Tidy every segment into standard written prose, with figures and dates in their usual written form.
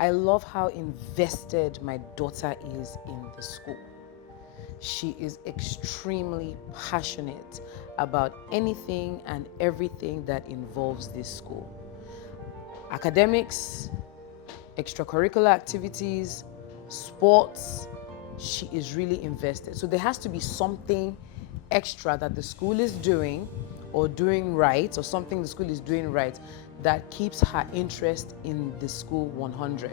I love how invested my daughter is in the school. She is extremely passionate about anything and everything that involves this school. Academics, extracurricular activities, sports, she is really invested. So there has to be something extra that the school is doing or doing right, or something the school is doing right that keeps her interest in the school 100.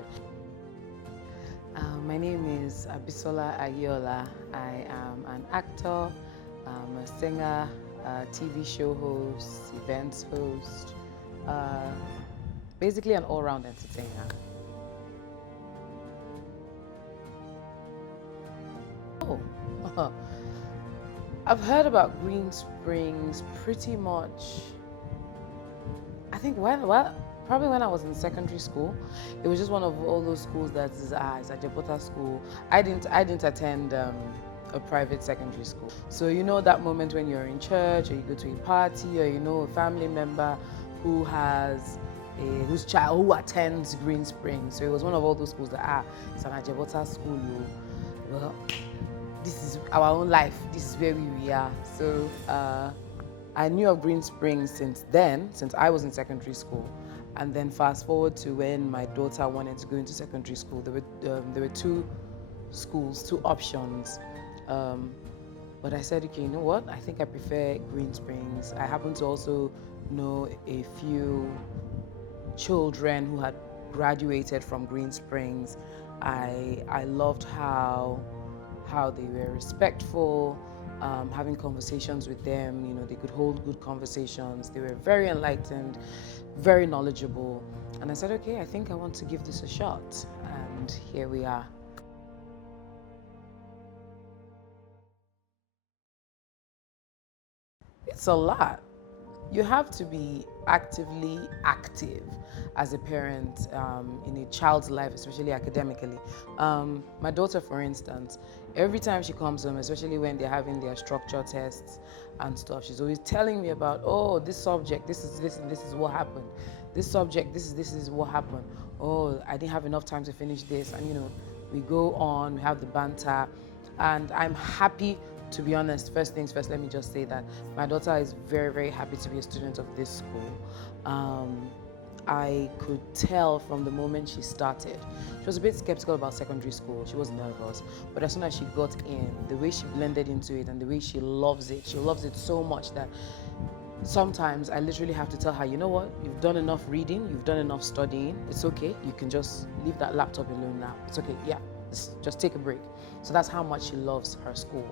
My name is Bisola Aiyeola. I am an actor, a singer, a TV show host, events host, basically an all-round entertainer. Oh, I've heard about Greensprings pretty much, I think probably when I was in secondary school. It was just one of all those schools that is it's a Jebota school. I didn't attend a private secondary school. So you know that moment when you're in church or you go to a party, or you know a family member who has whose child who attends Greensprings. So it was one of all those schools that it's an Jebota school. Well, this is our own life. This is where we are. So I knew of Greensprings since I was in secondary school. And then fast forward to when my daughter wanted to go into secondary school, there were two schools, two options. But I said, okay, you know what? I think I prefer Greensprings. I happen to also know a few children who had graduated from Greensprings. I loved how they were respectful, having conversations with them. You know, they could hold good conversations. They were very enlightened, very knowledgeable. And I said, okay, I think I want to give this a shot. And here we are. It's a lot. You have to be actively active as a parent in a child's life, especially academically. My daughter, for instance, every time she comes home, especially when they're having their structure tests and stuff, she's always telling me about, oh, this subject, this is this and this is what happened. This subject, this is what happened. Oh, I didn't have enough time to finish this. And you know, we go on, we have the banter, and I'm happy. To be honest, first things first, let me just say that my daughter is very, very happy to be a student of this school. I could tell from the moment she started. She was a bit skeptical about secondary school. She was nervous. But as soon as she got in, the way she blended into it and the way she loves it so much that sometimes I literally have to tell her, you know what, you've done enough reading, you've done enough studying. It's okay. You can just leave that laptop alone now. It's okay. Yeah, just take a break. So that's how much she loves her school.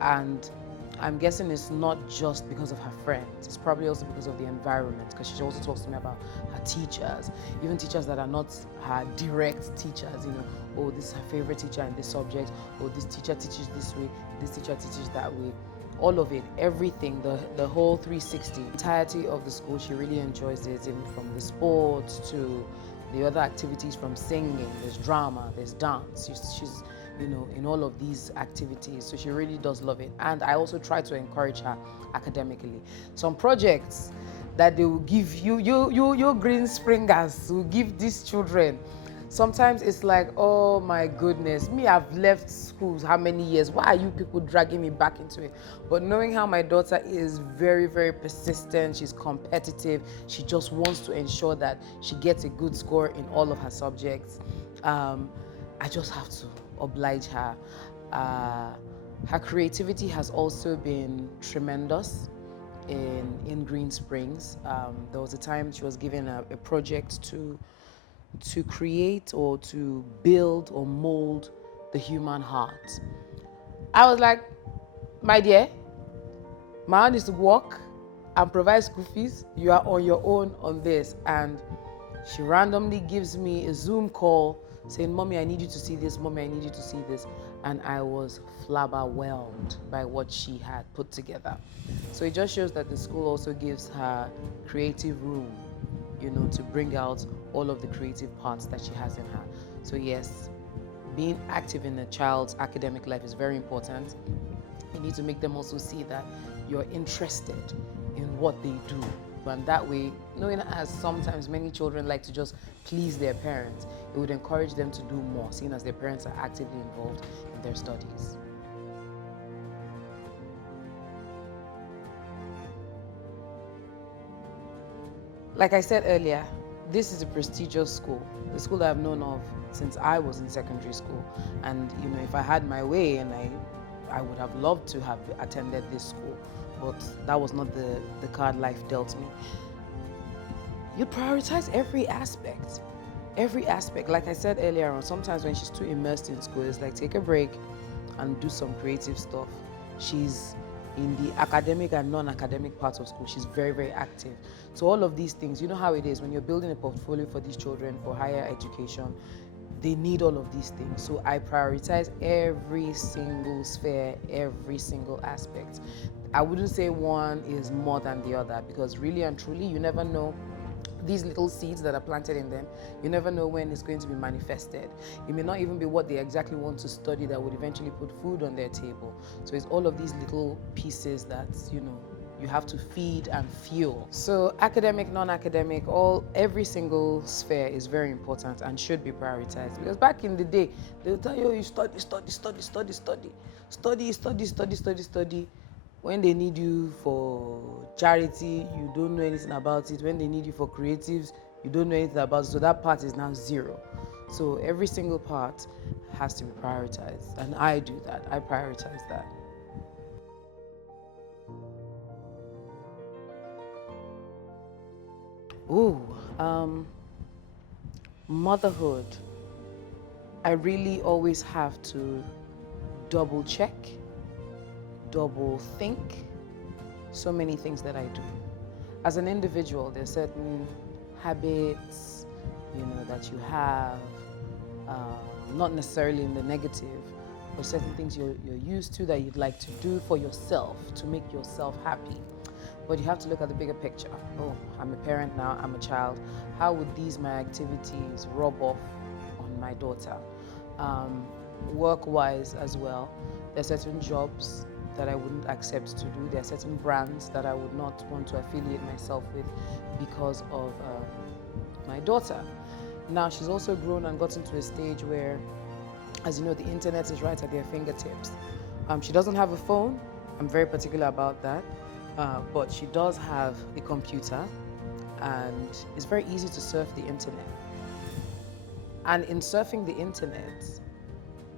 And I'm guessing it's not just because of her friends. It's probably also because of the environment, because she also talks to me about her teachers, even teachers that are not her direct teachers. You know, oh, this is her favorite teacher in this subject. Oh, this teacher teaches this way. This teacher teaches that way. All of it, everything, the whole 360, entirety of the school, she really enjoys it, even from the sports to the other activities, from singing, there's drama, there's dance. She's you know, in all of these activities. So she really does love it. And I also try to encourage her academically. Some projects that they will give you Greenspringers will give these children. Sometimes it's like, oh my goodness, me, I've left schools how many years? Why are you people dragging me back into it? But knowing how my daughter is very, very persistent, she's competitive, she just wants to ensure that she gets a good score in all of her subjects. I just have to oblige her. Her creativity has also been tremendous in Greensprings. There was a time she was given a project to create or to build or mold the human heart. I was like, my dear, my own is to work and provide school fees. You are on your own on this. And she randomly gives me a Zoom call saying, Mommy, I need you to see this. Mommy, I need you to see this. And I was flabberwhelmed by what she had put together. So it just shows that the school also gives her creative room, you know, to bring out all of the creative parts that she has in her. So yes, being active in a child's academic life is very important. You need to make them also see that you're interested in what they do. And that way, knowing as sometimes many children like to just please their parents, it would encourage them to do more, seeing as their parents are actively involved in their studies. Like I said earlier, this is a prestigious school, the school that I've known of since I was in secondary school. And if I had my way, and I would have loved to have attended this school, but that was not the card life dealt me. You prioritize every aspect. Every aspect. Like I said earlier on, sometimes when she's too immersed in school, it's like take a break and do some creative stuff. She's in the academic and non-academic parts of school. She's very, very active. So all of these things, you know how it is when you're building a portfolio for these children for higher education, they need all of these things. So I prioritize every single sphere, every single aspect. I wouldn't say one is more than the other, because really and truly, you never know these little seeds that are planted in them. You never know when it's going to be manifested. It may not even be what they exactly want to study that would eventually put food on their table. So it's all of these little pieces that you have to feed and fuel. So academic, non-academic, every single sphere is very important and should be prioritized. Because back in the day, they'll tell you, you study. When they need you for charity, you don't know anything about it. When they need you for creatives, you don't know anything about it. So that part is now zero. So every single part has to be prioritized. And I do that. I prioritize that. Motherhood. I really always have to double check, double think so many things that I do. As an individual, there's certain habits, that you have, not necessarily in the negative, but certain things you're used to that you'd like to do for yourself to make yourself happy. But you have to look at the bigger picture. Oh, I'm a parent now, I'm a child. How would my activities rub off on my daughter? Work-wise as well, there are certain jobs that I wouldn't accept to do. There are certain brands that I would not want to affiliate myself with because of my daughter. Now, she's also grown and gotten to a stage where, as you know, the internet is right at their fingertips. She doesn't have a phone. I'm very particular about that. But she does have a computer, and it's very easy to surf the internet. And in surfing the internet,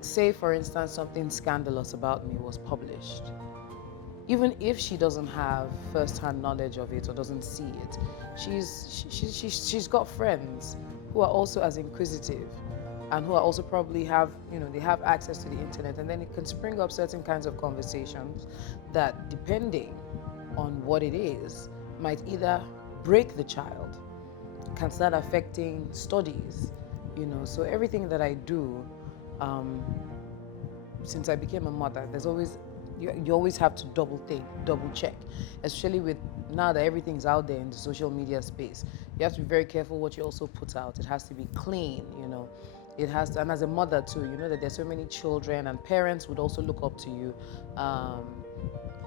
say for instance something scandalous about me was published, even if she doesn't have first-hand knowledge of it or doesn't see it, she's got friends who are also as inquisitive and who are also probably they have access to the internet, and then it can spring up certain kinds of conversations that, depending on what it is, might either break the child, can start affecting studies, So everything that I do, since I became a mother, you always have to double think, double check, especially with now that everything's out there in the social media space. You have to be very careful what you also put out. It has to be clean, It has to, and as a mother too, that there's so many children, and parents would also look up to you.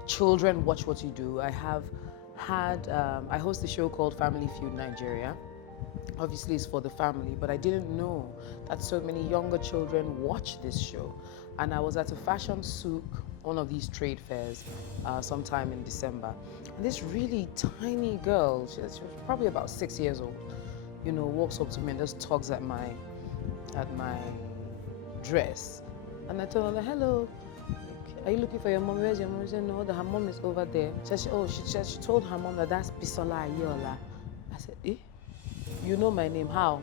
Children watch what you do. I host a show called Family Feud Nigeria. Obviously it's for the family, but I didn't know that so many younger children watch this show. And I was at a fashion souk, one of these trade fairs, sometime in December. And this really tiny girl, she was probably about 6 years old, walks up to me and just tugs at my dress. And I told her, hello, are you looking for your mom? Where's your mom? She said, no, her mom is over there. She told her mom that that's Bisola Aiyeola. I said, eh? You know my name, how?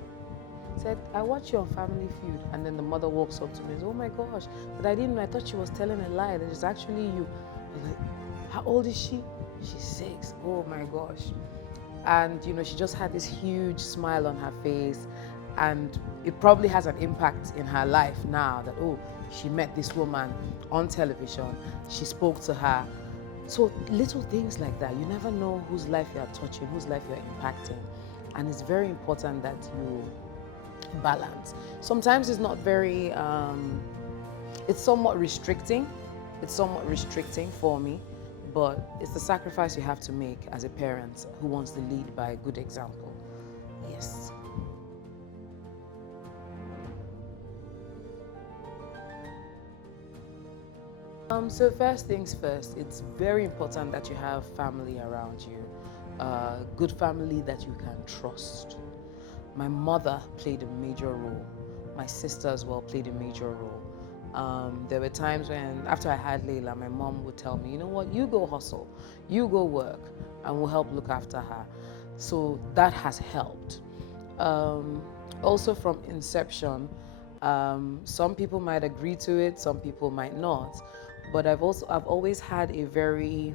Said, I watch you on Family Feud. And then the mother walks up to me and says, oh my gosh, but I didn't know, I thought she was telling a lie, that it's actually you. I was like, how old is she? She's 6. Oh my gosh. And she just had this huge smile on her face, and it probably has an impact in her life now that, oh, she met this woman on television, she spoke to her. So little things like that, you never know whose life you are touching, whose life you are impacting. And it's very important that you balance. Sometimes it's not very, it's somewhat restricting for me, but it's the sacrifice you have to make as a parent who wants to lead by a good example. Yes. So first things first, it's very important that you have family around you, good family that you can trust. My mother played a major role. My sister as well played a major role. There were times when, after I had Layla, my mom would tell me, you know what, you go hustle, you go work, and we'll help look after her. So that has helped. Um, Also, from inception, some people might agree to it, some people might not. But I've always had a very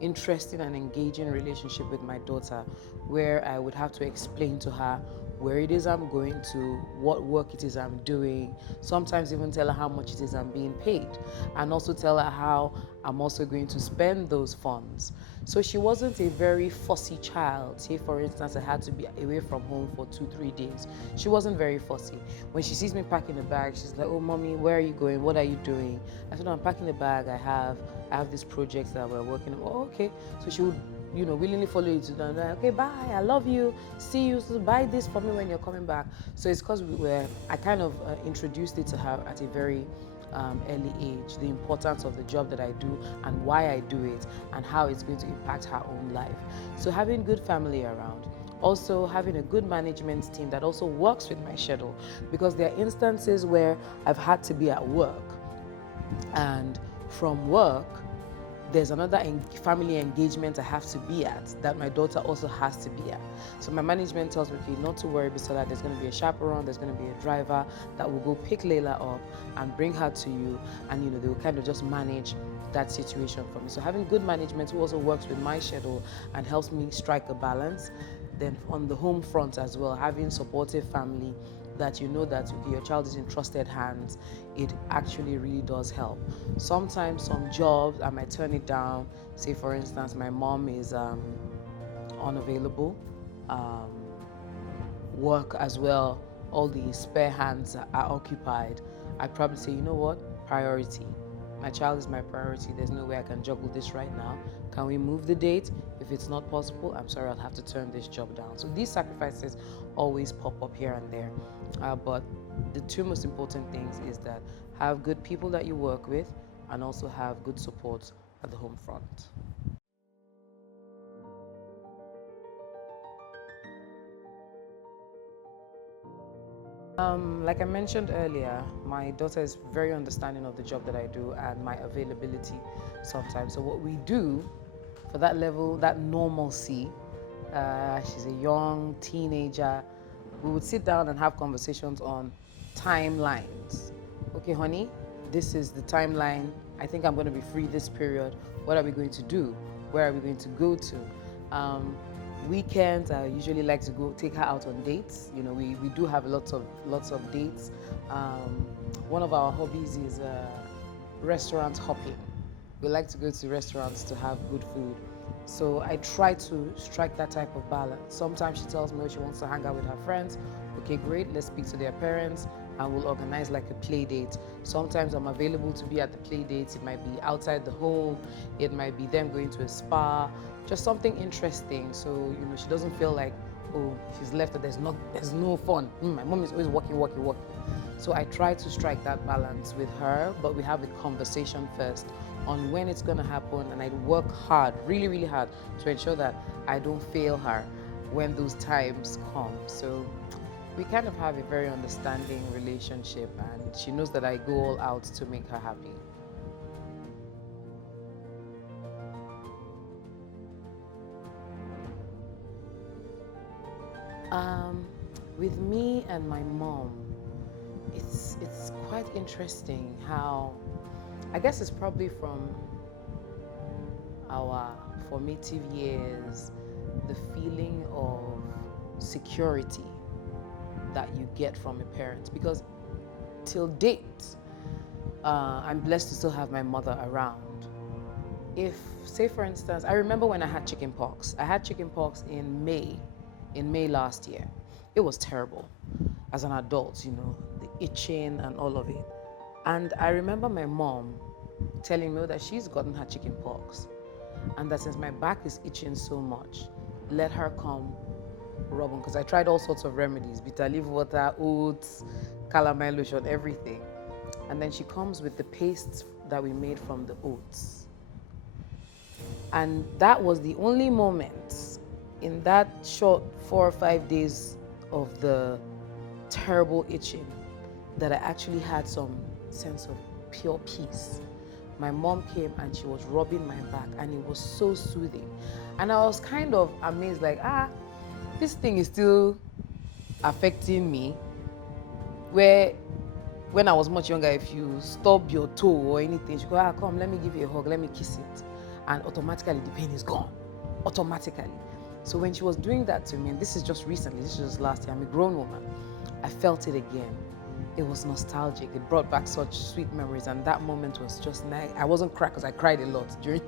interesting and engaging relationship with my daughter, where I would have to explain to her where it is I'm going to, what work it is I'm doing, sometimes even tell her how much it is I'm being paid, and also tell her how I'm also going to spend those funds. So she wasn't a very fussy child. Say, for instance, I had to be away from home for 2, 3 days. She wasn't very fussy. When she sees me packing a bag, she's like, "Oh, mommy, where are you going? What are you doing?" I said, "No, I'm packing a bag. I have this project that we're working on." "Oh, okay." So she would, willingly follow you to them. Like, "Okay, bye. I love you. See you. So buy this for me when you're coming back." So it's because I kind of introduced it to her at a very early age, the importance of the job that I do and why I do it and how it's going to impact her own life. So having good family around. Also having a good management team that also works with my schedule, because there are instances where I've had to be at work, and from work there's another family engagement I have to be at that my daughter also has to be at. So my management tells me, okay, not to worry, Bisola, there's going to be a chaperone, there's going to be a driver that will go pick Layla up and bring her to you, and they will kind of just manage that situation for me. So having good management who also works with my schedule and helps me strike a balance. Then on the home front as well, having supportive family that that, okay, your child is in trusted hands, it actually really does help. Sometimes some jobs I might turn it down. Say, for instance, my mom is unavailable, um, work as well, all the spare hands are occupied. I'd probably say, you know what, priority. My child is my priority. There's no way I can juggle this right now. Can we move the date? If it's not possible, I'm sorry, I'll have to turn this job down. So these sacrifices always pop up here and there. But the two most important things is that have good people that you work with and also have good support at the home front. Like I mentioned earlier, my daughter is very understanding of the job that I do and my availability sometimes. So what we do for that level, that normalcy, she's a young teenager, we would sit down and have conversations on timelines. Okay, honey, this is the timeline. I think I'm going to be free this period. What are we going to do? Where are we going to go to? Weekends, I usually like to go take her out on dates. We do have lots of dates. One of our hobbies is restaurant hopping. We like to go to restaurants to have good food. So I try to strike that type of balance. Sometimes she tells me she wants to hang out with her friends. Okay, great, let's speak to their parents and we'll organize like a play date. Sometimes I'm available to be at the play dates. It might be outside the home, it might be them going to a spa, just something interesting. So, she doesn't feel like, oh, she's left, that there's no fun. My mom is always working. So I try to strike that balance with her, but we have a conversation first on when it's going to happen, and I work hard, really, really hard, to ensure that I don't fail her when those times come. So we kind of have a very understanding relationship, and she knows that I go all out to make her happy. With me and my mom, it's quite interesting how, I guess it's probably from our formative years, the feeling of security that you get from a parent. Because till date, I'm blessed to still have my mother around. If, say for instance, I remember when I had chicken pox. I had chicken pox in May last year. It was terrible as an adult, the itching and all of it. And I remember my mom telling me that she's gotten her chicken pox. and that since my back is itching so much, let her come rub on, because I tried all sorts of remedies, bitter leaf water, oats, calamine lotion, everything. And then she comes with the paste that we made from the oats. And that was the only moment in that short 4 or 5 days of the terrible itching that I actually had some sense of pure peace. My mom came and she was rubbing my back, and it was so soothing. And I was kind of amazed, like, this thing is still affecting me. Where when I was much younger, if you stub your toe or anything, she go, come, let me give you a hug, let me kiss it. And automatically the pain is gone, automatically. So when she was doing that to me, and this is just recently, this is just last year, I'm a grown woman, I felt it again. It was nostalgic. It brought back such sweet memories, and that moment was just nice. I wasn't crying because I cried a lot during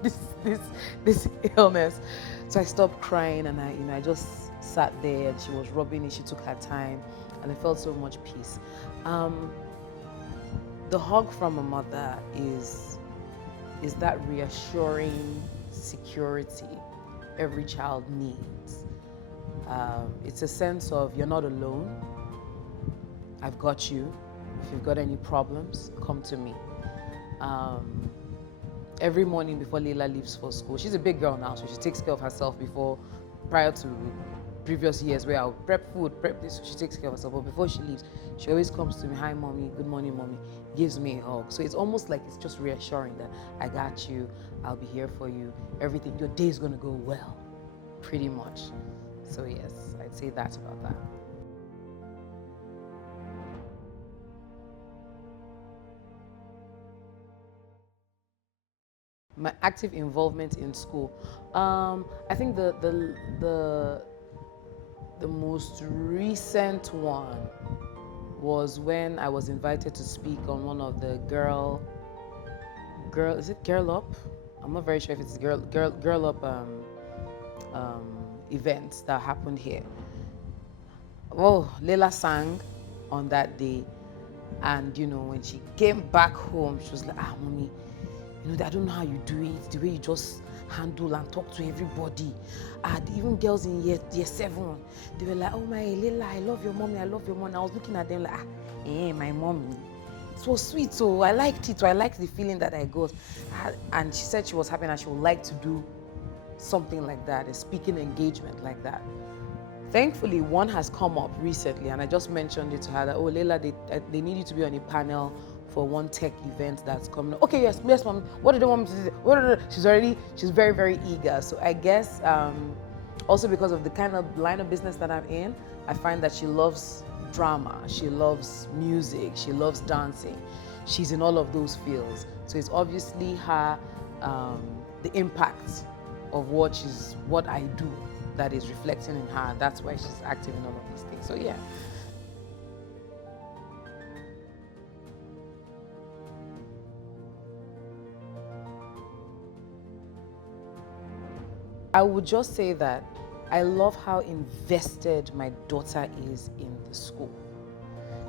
this illness. So I stopped crying, and I just sat there, and she was rubbing it. She took her time, and I felt so much peace. The hug from a mother is that reassuring security every child needs. It's a sense of you're not alone. I've got you. If you've got any problems, come to me. Every morning before Leila leaves for school, she's a big girl now, so she takes care of herself prior to previous years where I'll prep food, prep this, so she takes care of herself. But before she leaves, she always comes to me, hi mommy, good morning mommy, gives me a hug. So it's almost like it's just reassuring that I got you, I'll be here for you, everything, your day is gonna go well, pretty much. So yes, I'd say that about that. My active involvement in school. I think the most recent one was when I was invited to speak on one of the girl, is it Girl Up? I'm not very sure if it's Girl Up events that happened here. Oh, Leila sang on that day, and when she came back home, she was like, mommy, I don't know how you do it, the way you just handle and talk to everybody. Even girls in year 7, they were like, oh my Leila, I love your mommy, I love your mom. I was looking at them like, my mommy. It was sweet, so I liked it. So I liked the feeling that I got. And she said she was happy and she would like to do something like that, a speaking engagement like that. Thankfully, one has come up recently, and I just mentioned it to her that, Leila, they need you to be on a panel for one tech event that's coming up. Okay, yes, mom. What do they want me to do? She's very, very eager. So I guess also because of the kind of line of business that I'm in, I find that she loves drama, she loves music, she loves dancing. She's in all of those fields. So it's obviously her, the impact of what I do that is reflecting in her. That's why she's active in all of these things. So yeah. I would just say that I love how invested my daughter is in the school.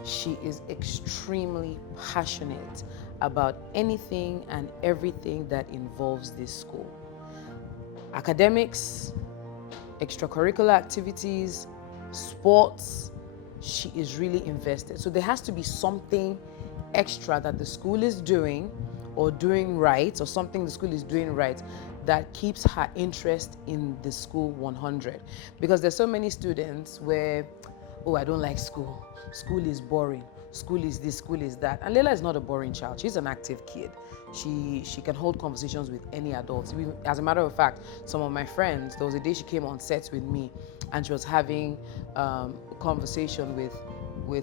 She is extremely passionate about anything and everything that involves this school. Academics, extracurricular activities, sports, she is really invested. So there has to be something extra that the school is doing or doing right, or something the school is doing right, that keeps her interest in the school 100. Because there's so many students where, I don't like school. School is boring. School is this, school is that. And Leila is not a boring child. She's an active kid. She can hold conversations with any adult. As a matter of fact, some of my friends, there was a day she came on set with me, and she was having a conversation with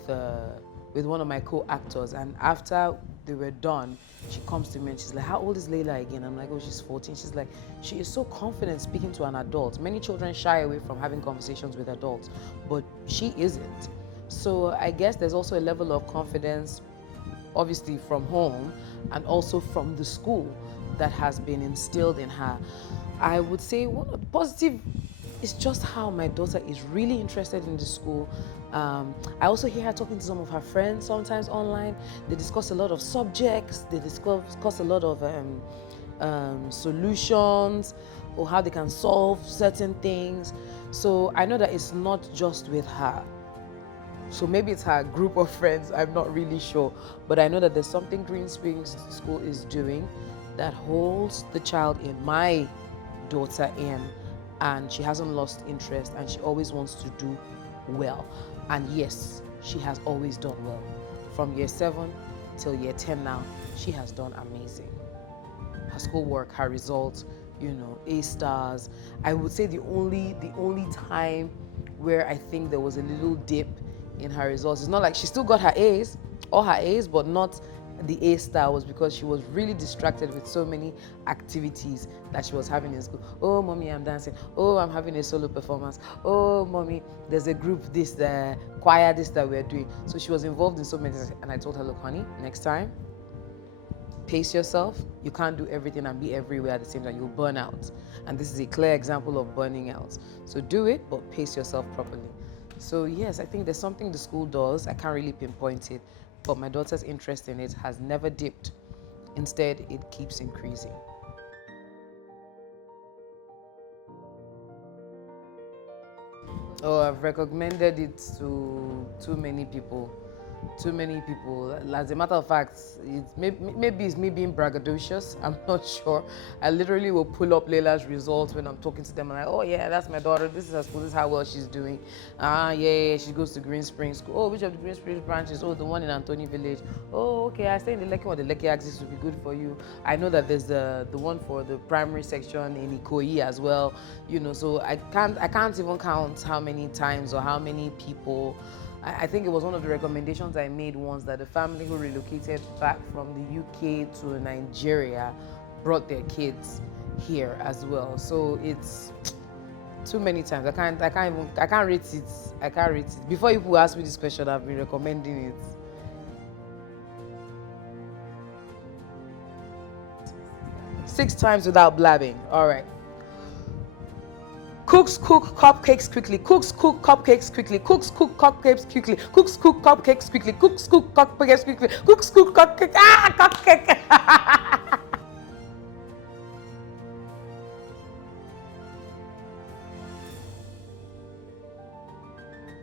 one of my co-actors. And after they were done, she comes to me and she's like, how old is Leila again? I'm like, she's 14. She's like, she is so confident speaking to an adult. Many children shy away from having conversations with adults, but she isn't. So I guess there's also a level of confidence, obviously from home and also from the school, that has been instilled in her. I would say one of the positive is just how my daughter is really interested in the school. I also hear her talking to some of her friends sometimes online. They discuss a lot of subjects. They discuss a lot of solutions or how they can solve certain things. So I know that it's not just with her. So maybe it's her group of friends, I'm not really sure. But I know that there's something Greensprings School is doing that holds the child in, my daughter in, and she hasn't lost interest and she always wants to do well. And yes, she has always done well. From year 7 till year 10 now, she has done amazing. Her schoolwork, her results, A stars. I would say the only time where I think there was a little dip in her results, it's not like she still got her A's, all her A's, but not the A star, was because she was really distracted with so many activities that she was having in school. Oh, mommy, I'm dancing. Oh, I'm having a solo performance. Oh, mommy, there's a group, this, the choir, this that we're doing. So she was involved in so many things. And I told her, look, honey, next time, pace yourself. You can't do everything and be everywhere at the same time. You'll burn out. And this is a clear example of burning out. So do it, but pace yourself properly. So yes, I think there's something the school does. I can't really pinpoint it, but my daughter's interest in it has never dipped. Instead, it keeps increasing. Oh, I've recommended it to too many people. Too many people. As a matter of fact, maybe it's me being braggadocious. I'm not sure. I literally will pull up Layla's results when I'm talking to them and oh yeah, that's my daughter. This is her school. This is how well she's doing. Yeah, she goes to Greensprings School. Oh, which of the Greensprings branches? Oh, the one in Anthony Village. Oh, okay. I stay in the Lekki one. The Lekki axis would be good for you. I know that there's the one for the primary section in Ikoyi as well. So I can't even count how many times or how many people. I think it was one of the recommendations I made once that the family who relocated back from the UK to Nigeria brought their kids here as well. So it's too many times. I can't rate it. I can't rate it. Before people ask me this question, I've been recommending it. Six times without blabbing. All right. Cooks cook cupcakes quickly. Cooks cook cupcakes quickly. Cooks cook cupcakes quickly. Cooks cook cupcakes quickly. Cooks cook cupcakes quickly. Cooks cook cupcakes. Cupcake.